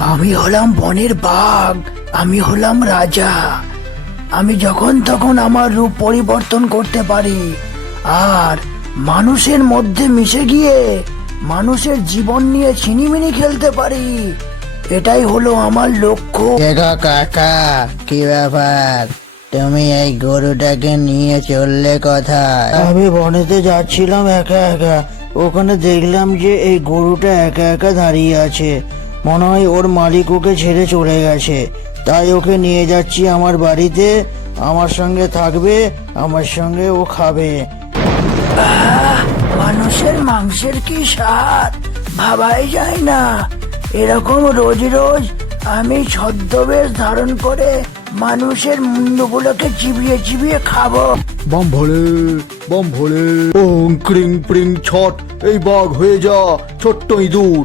আমি হলাম বনের বাঘ, আমি হলাম রাজা। আমি যখন তখন আমার রূপ পরিবর্তন করতে পারি আর মানুষের মধ্যে মিশে গিয়ে মানুষের জীবন নিয়ে ছিনিমিনি খেলতে পারি। এটাই হলো আমার লক্ষ্য। দেখো কাকা, কি ব্যাপার? তুমি এই গরুটাকে নিয়ে চললে কোথায়? আমি বনেতে যাচ্ছিলাম একা একা, ওখানে দেখলাম যে এই গরুটা একা একা দাঁড়িয়ে আছে। মনে হয় ওর মালিক ওকে ছেড়ে চলে গেছে, তাই ওকে নিয়ে যাচ্ছি আমার বাড়িতে। আমার সঙ্গে থাকবে, আমার সঙ্গে ও খাবে। মানুষের মাংসের কি স্বাদ, ভাবাই যায় না। এরকম রোজ রোজ আমি ছদ্মবেশ ধারণ করে মানুষের মুন্ডগুলোকে চিবিয়ে চিবিয়ে খাবো। বম ভোলে ওং ক্রিং প্রিং ছট, এই বাঘ হয়ে যা ছোট্ট ইঁদুর।